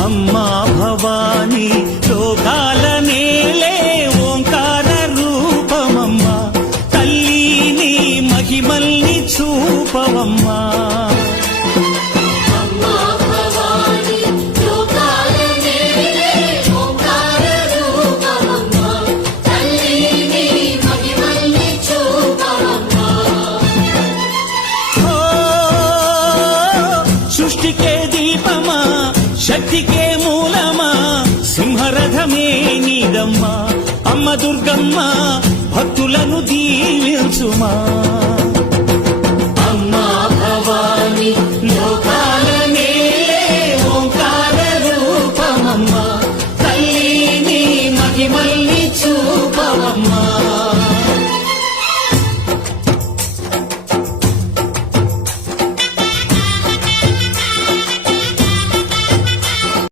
అమ్మా భవానీ లోకాల నేలే ఓంకార రూపమమ్మా, తల్లి నీ మహిమల్ని చూపవమ్మా. సృష్టికే దీపమా, శక్తికే మూలమా, సింహరథమే నీదమ్మా. అమ్మ దుర్గమ్మ భక్తులను దీవించుమా.